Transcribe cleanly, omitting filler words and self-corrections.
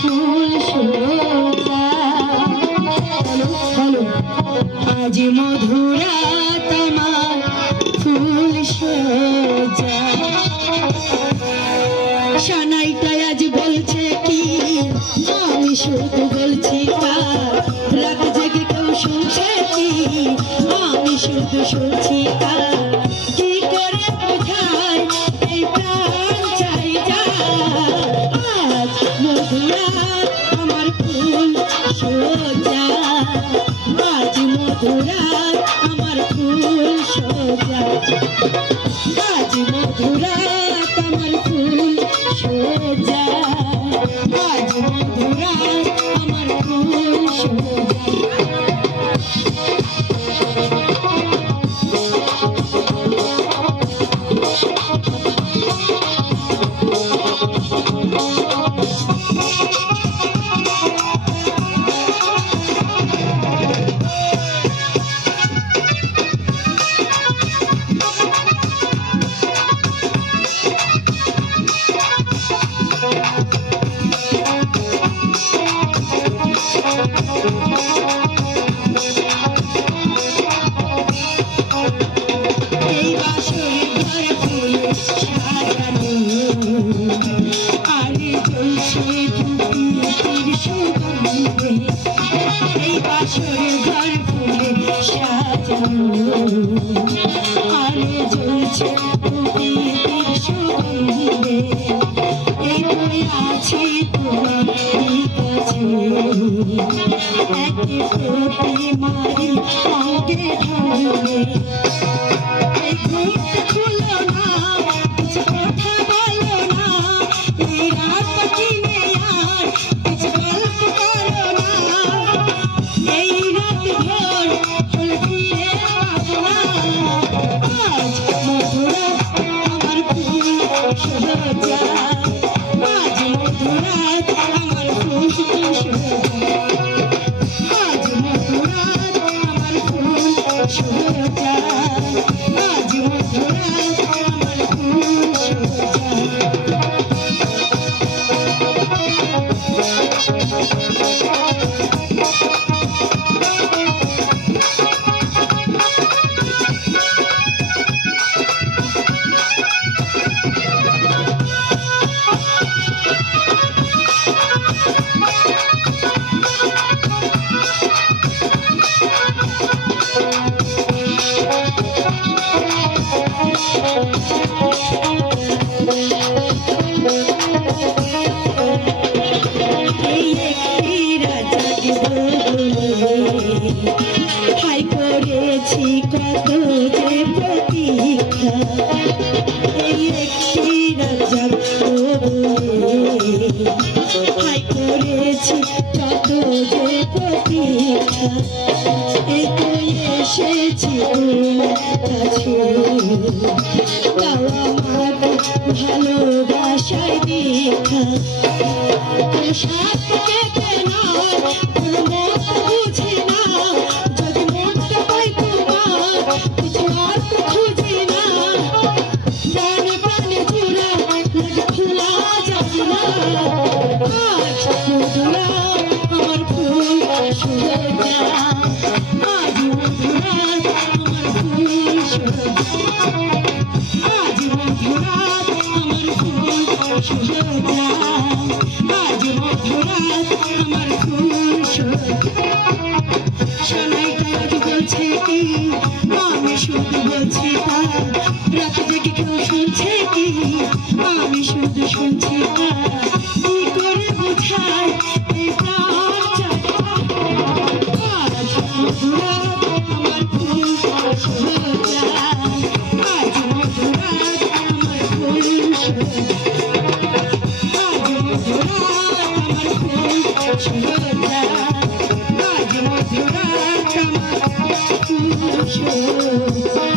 ফুল সোজা। আজ মধুরাত আমার ফুল সোজা। সানাইটাই আজ বলছে কি আমি শুধু বলছি কার, রাত জেগে কেউ শুনছে কি আমি শুধু শুনছি কার। কি করে বোঝায় এই প্রাণ চাই যা, আজ মধুরাত আমার ফুল সোজা। আজ মধুরাত আমার ফুল সোজা। আজ মধুরাত আমার ফুল সোজা। আজ মধুরাত আমার ফুল সোজা। এই বাসর ঘর ফুলে সাজানো, আরে জ্বলছে ধূপের সুগন্ধে। এই বাসর ঘর ফুলে সাজানো, আরে জ্বলছে ধূপের সুগন্ধে। এই তুই আছি তোমার কাছে, একে প্রতি মারি অঙ্গে ঢলে। এই ঘুমটা খুলো না, কিছু কথা বলো না, এই রাত কিনে আর কিছু গল্প করো না। এই রাত ভোর হলে ফিরে পাবো না। আজ মধুরাত আমার ফুল সোজা। আজ মধুরাত আমার ফুল সোজা। আজ মধুরাত আমার ফুল সোজা। আজ মধুরাত আমার ফুল সোজা। এই একটি রাজা হাই করেছি কত যে প্রতীক্ষা। এই একটি রাজা হাই করেছি কত যে প্রতীক্ষা। এই তো এসেছি তোমার কাছে, তাও আমার ভালোবাসায় দীক্ষা। সাত কেটে নয় কোনো মত বুঝি না, যদি মনটা পাই তোমার কিছু আর তো খুঁজি না। প্রাণে প্রাণে জোড়া লাগে খোলা যাবে না। আজ মধুরাত আমার ফুল সোজা। আজ মধুরাত আমার ফুল সোজা। আজ মধুরাত আমার ফুল সোজা। আজ মধুরাত আমার ফুল সোজা। সানাইটা আজ বলছে কি আমি শুধু বলছি তার, রাত জেগে কেউ শুনছে কি আমি শুধু শুনছি তার। কি করে বোঝায় এই প্রাণ চাই। আজ মধুরাত আমার ফুল সোজা। আজ মধুরাত আমার ফুল সোজা। আজ মধুরাত আমার ফুল সোজা। আজ মধুরাত আমার ফুল সোজা।